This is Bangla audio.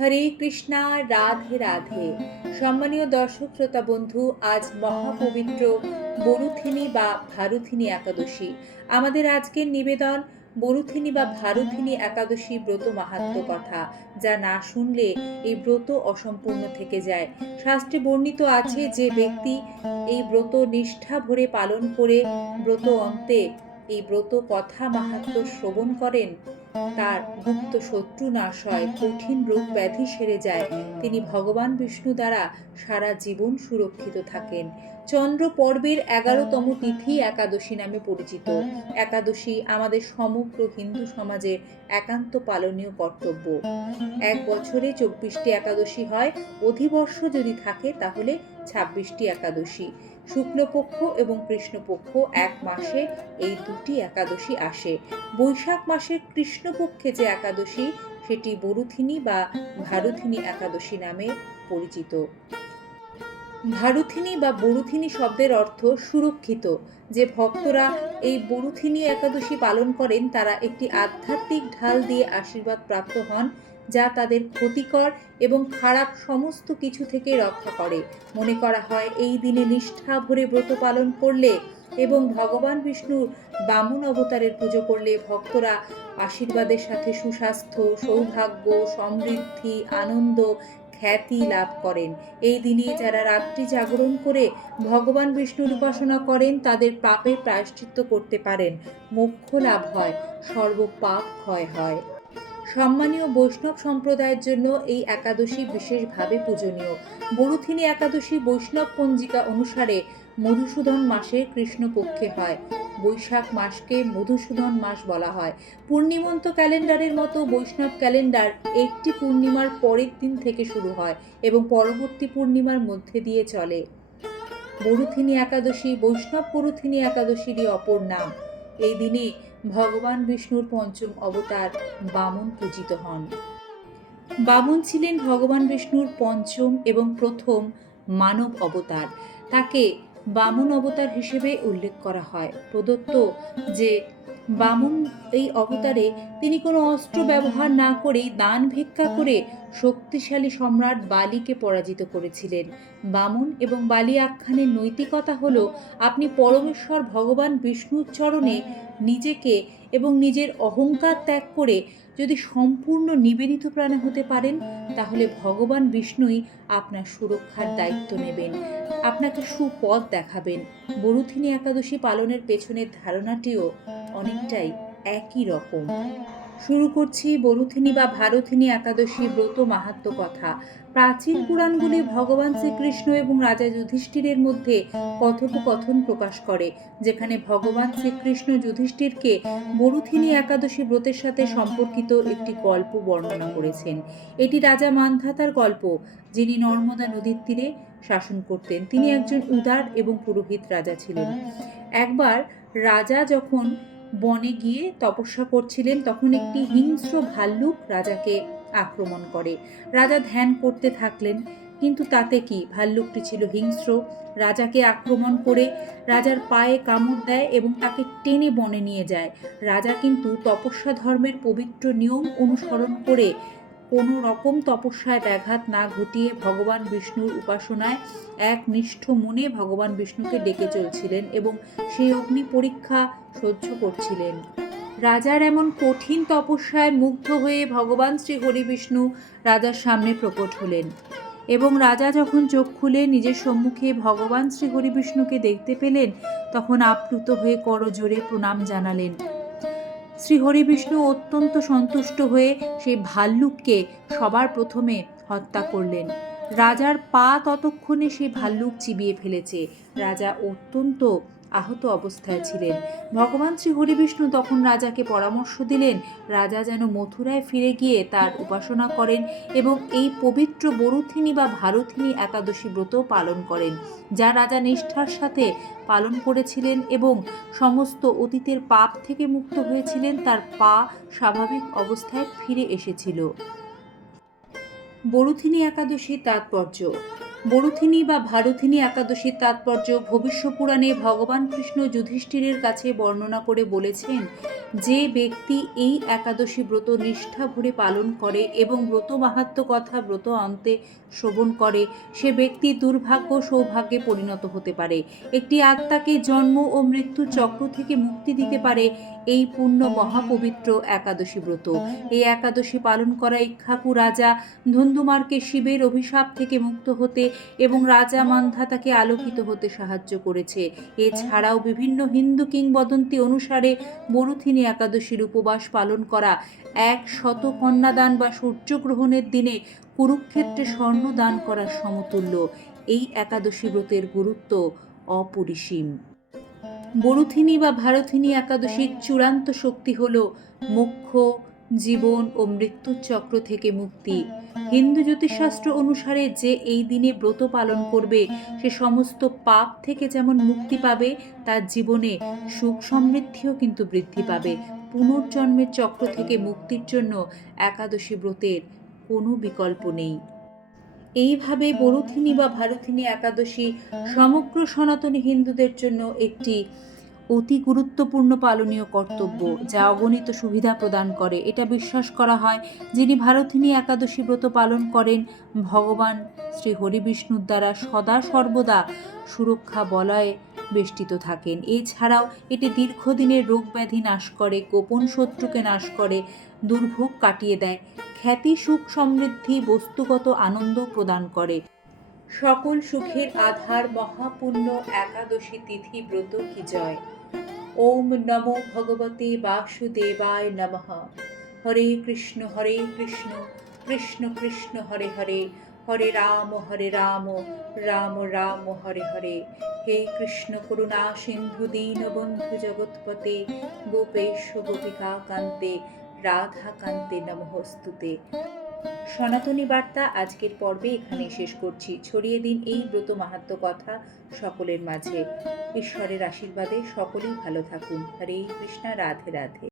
হরে কৃষ্ণা, রাধে রাধে। সম্মানীয় দর্শক, শ্রোতা, বন্ধু, আজ মহাপবিত্র বরুথিনী বা ভারুথিনী একাদশী। আমাদের আজকের নিবেদন, বরুথিনী বা ভারুথিনী একাদশী ব্রত মাহাত্ম কথা। যা না শুনলে এই ব্রত অসম্পূর্ণ থেকে যায়। শাস্ত্রে বর্ণিত আছে যে ব্যক্তি এই ব্রত নিষ্ঠা ভরে পালন করে ব্রত অন্তে এই ব্রত কথা মাহাত্ম শ্রবণ করেন তার গুপ্ত শত্রু নাশ হয়, কঠিন রোগ ব্যাধি সেরে যায়। তিনি ভগবান বিষ্ণু দ্বারা সারা জীবন সুরক্ষিত থাকেন। চন্দ্র পর্বের এগারোতম তিথি একাদশী নামে পরিচিত। একাদশী আমাদের সমগ্র হিন্দু সমাজের একান্ত পালনীয় কর্তব্য। এক বছরে চব্বিশটি একাদশী হয়। অধিবর্ষ যদি থাকে, তাহলে ছাব্বিশটি একাদশী। শুক্লপক্ষ এবং কৃষ্ণপক্ষ এক মাসে এই দুটি একাদশী আসে। বৈশাখ মাসের কৃষ্ণপক্ষে যে একাদশী, সেটি বরুথিনী বা ভারুথিনী একাদশী নামে পরিচিত। ভারুথিনী বা বরুথিনী শব্দের অর্থ সুরক্ষিত। যে ভক্তরা এই বরুথিনী একাদশী পালন করেন, তারা একটি আধ্যাত্মিক ঢাল দিয়ে আশীর্বাদ প্রাপ্ত হন যা তাদের ক্ষতিকর এবং খারাপ সমস্ত কিছু থেকে রক্ষা করে। মনে করা হয়, এই দিনে নিষ্ঠা ভরে ব্রত পালন করলে এবং ভগবান বিষ্ণুর বামন অবতারের পুজো করলে ভক্তরা আশীর্বাদের সাথে সুস্বাস্থ্য, সৌভাগ্য, সমৃদ্ধি, আনন্দ, খ্যাতি লাভ করেন। এই দিনে যারা রাত্রি জাগরণ করে ভগবান বিষ্ণুর উপাসনা করেন, তাদের পাপের প্রায়শ্চিত্ত করতে পারেন। মোক্ষ লাভ হয়, সর্বপাপ ক্ষয় হয়। সম্মানীয় বৈষ্ণব সম্প্রদায়ের জন্য এই একাদশী বিশেষভাবে পূজনীয়। বরুথিনী একাদশী বৈষ্ণব পঞ্জিকা অনুসারে মধুসূদন মাসের কৃষ্ণপক্ষে হয়। বৈশাখ মাসকে মধুসূদন মাস বলা হয়। পূর্ণিমন্ত ক্যালেন্ডারের মতো বৈষ্ণব ক্যালেন্ডার একটি পূর্ণিমার পরের দিন থেকে শুরু হয় এবং পরবর্তী পূর্ণিমার মধ্যে দিয়ে চলে। বরুথিনী একাদশী বৈষ্ণব বরুথিনী একাদশীরই অপর নাম। এই দিনে ভগবান বিষ্ণুর পঞ্চম অবতার বামন পূজিত হন। বামন ছিলেন ভগবান বিষ্ণুর পঞ্চম এবং প্রথম মানব অবতার। তাকে বামন অবতার হিসেবে উল্লেখ করা হয়। প্রদত্ত যে বামন এই অবতারে তিনি কোনো অস্ত্র ব্যবহার না করেই দান ভিক্ষা করে শক্তিশালী সম্রাট বালিকে পরাজিত করেছিলেন। বামন এবং বালি আখ্যানের নৈতিকতা হল, আপনি পরমেশ্বর ভগবান বিষ্ণুর চরণে নিজেকে এবং নিজের অহংকার ত্যাগ করে যদি সম্পূর্ণ নিবেদিত প্রাণে হতে পারেন, তাহলে ভগবান বিষ্ণুই আপনার সুরক্ষার দায়িত্ব নেবেন। আপনাকে সুপথ দেখাবেন। বরুথিনী একাদশী পালনের পেছনের ধারণাটিও অনেকটাই একই রকম। শুরু করছি বরুথিনী বা ভারথিনী একাদশী ব্রত মাহাত্ম কথা। প্রাচীন পুরাণগুলি ভগবান শ্রীকৃষ্ণ এবং রাজা যুধিষ্ঠিরের মধ্যে কথোপকথন প্রকাশ করে, যেখানে ভগবান শ্রীকৃষ্ণ যুধিষ্ঠিরকে বরুথিনী একাদশী ব্রতের সাথে সম্পর্কিত একটি গল্প বর্ণনা করেছেন। এটি রাজা মান্ধাতার গল্প, যিনি নর্মদা নদীর তীরে শাসন করতেন। তিনি একজন উদার এবং পুরোহিত রাজা ছিলেন। একবার রাজা যখন বনে গিয়ে তপস্যা করছিলেন তখন একটি হিংস্র ভাল্লুক রাজাকে আক্রমণ করে। রাজা ধ্যান করতে থাকলেন, কিন্তু তাতে কি? ভাল্লুকটি ছিল হিংস্র। রাজাকে আক্রমণ করে রাজার পায়ে কামড় দেয় এবং তাকে টেনে বনে নিয়ে যায়। রাজা কিন্তু তপস্যা ধর্মের পবিত্র নিয়ম অনুসরণ করে কোনো রকম তপস্যায় ব্যাঘাত না ঘটিয়ে ভগবান বিষ্ণুর উপাসনায় এক নিষ্ঠ মনে ভগবান বিষ্ণুকে ডেকে চলছিলেন এবং সেই অগ্নি পরীক্ষা সহ্য করছিলেন। রাজার এমন কঠিন তপস্যায় মুগ্ধ হয়ে ভগবান শ্রী হরি বিষ্ণু রাজার সামনে প্রকট হলেন এবং রাজা যখন চোখ খুলে নিজের সম্মুখে ভগবান শ্রী হরি বিষ্ণুকে দেখতে পেলেন, তখন আপ্লুত হয়ে করজোরে প্রণাম জানালেন। শ্রী হরি বিষ্ণু অত্যন্ত সন্তুষ্ট হয়ে সেই ভাল্লুককে সবার প্রথমে হত্যা করলেন। রাজার পা ততক্ষণে সেই ভাল্লুক চিবিয়ে ফেলেছে। রাজা অত্যন্ত আহত অবস্থায় ছিলেন। ভগবান শ্রী হরিবিষ্ণু তখন রাজাকে পরামর্শ দিলেন, রাজা যেন মথুরায় ফিরে গিয়ে তার উপাসনা করেন এবং এই পবিত্র বরুথিনী বা ভারথিনী একাদশী ব্রত পালন করেন, যা রাজা নিষ্ঠার সাথে পালন করেছিলেন এবং সমস্ত অতীতের পাপ থেকে মুক্ত হয়েছিলেন, তার পা স্বাভাবিক অবস্থায় ফিরে এসেছিল। বরুথিনী একাদশীর তাৎপর্য বরুথিনী বা ভারথিনী একাদশীর তাৎপর্য ভবিষ্য পুরাণে ভগবান কৃষ্ণ যুধিষ্ঠিরের কাছে বর্ণনা করে বলেছেন যে ব্যক্তি এই একাদশী ব্রত নিষ্ঠা ভরে পালন করে এবং ব্রত মাহাত্ম কথা ব্রত অন্তে শ্রবণ করে, সে ব্যক্তি দুর্ভাগ্য সৌভাগ্যে পরিণত হতে পারে। একটি আত্মাকে জন্ম ও মৃত্যু চক্র থেকে মুক্তি দিতে পারে এই পূর্ণ মহাপবিত্র একাদশী ব্রত। এই একাদশী পালন করা ইক্ষাকু রাজা ধন্দুমারকে শিবের অভিশাপ থেকে মুক্ত হতে এবং রাজা মান্ধাতাকে আলোকিত হতে সাহায্য করেছে। এছাড়াও বিভিন্ন হিন্দু কিংবদন্তি অনুসারে বরুথিনী একাদশীর উপবাস পালন করা। এক শত কন্যাদান বা সূর্যগ্রহণের দিনে কুরুক্ষেত্রে স্বর্ণ দান করার সমতুল্য। এই একাদশী ব্রতের গুরুত্ব অপরিসীম। বরুথিনী বা ভারথিনী একাদশীর চূড়ান্ত শক্তি হল মুখ্য জীবন ও মৃত্যুর চক্র থেকে মুক্তি। হিন্দু জ্যোতিষশাস্ত্র অনুসারে যে এই দিনে ব্রত পালন করবে, সে সমস্ত পাপ থেকে যেমন মুক্তি পাবে, তার জীবনে সুখ সমৃদ্ধিও কিন্তু বৃদ্ধি পাবে। পুনর্জন্মের চক্র থেকে মুক্তির জন্য একাদশী ব্রতের কোনো বিকল্প নেই। এইভাবে বরুথিনী বা ভারথিনী একাদশী সমগ্র সনাতনী হিন্দুদের জন্য একটি অতি গুরুত্বপূর্ণ পালনীয় কর্তব্য যা অগণিত সুবিধা প্রদান করে। এটা বিশ্বাস করা হয় যিনি ভারথিনী একাদশী ব্রত পালন করেন, ভগবান শ্রী হরিবিষ্ণুর দ্বারা সদা সর্বদা সুরক্ষা বলয়ে বেষ্টিত থাকেন। এছাড়াও এটি দীর্ঘদিনের রোগ ব্যাধি নাশ করে, গোপন শত্রুকে নাশ করে, দুর্ভোগ কাটিয়ে দেয়, খ্যাতি, সুখ সমৃদ্ধি, বস্তুগত আনন্দ প্রদান করে। সকল সুখের আধার মহাপুণ্য একাদশী তিথি ব্রত কি জয়? ওম নমো ভগবতে বাসুদেবায় নমঃ। হরে কৃষ্ণ হরে কৃষ্ণ কৃষ্ণ কৃষ্ণ, হরে হরে হরে রাম হরে রাম রাম রাম, হরে হরে। হে কৃষ্ণ করুণা সিন্ধু দীনবন্ধু জগৎপতে, গোপেশ গোপিকা কান্তে রাধা কান্তে নমহস্তুতে সনাতনী বার্তা আজকের পর্বে এখানে শেষ করছি। ছড়িয়ে দিন এই ব্রত মাহাত্ম কথা সকলের মাঝে। ঈশ্বরের আশীর্বাদে সকলেই ভালো থাকুন। হরে কৃষ্ণা, রাধে রাধে।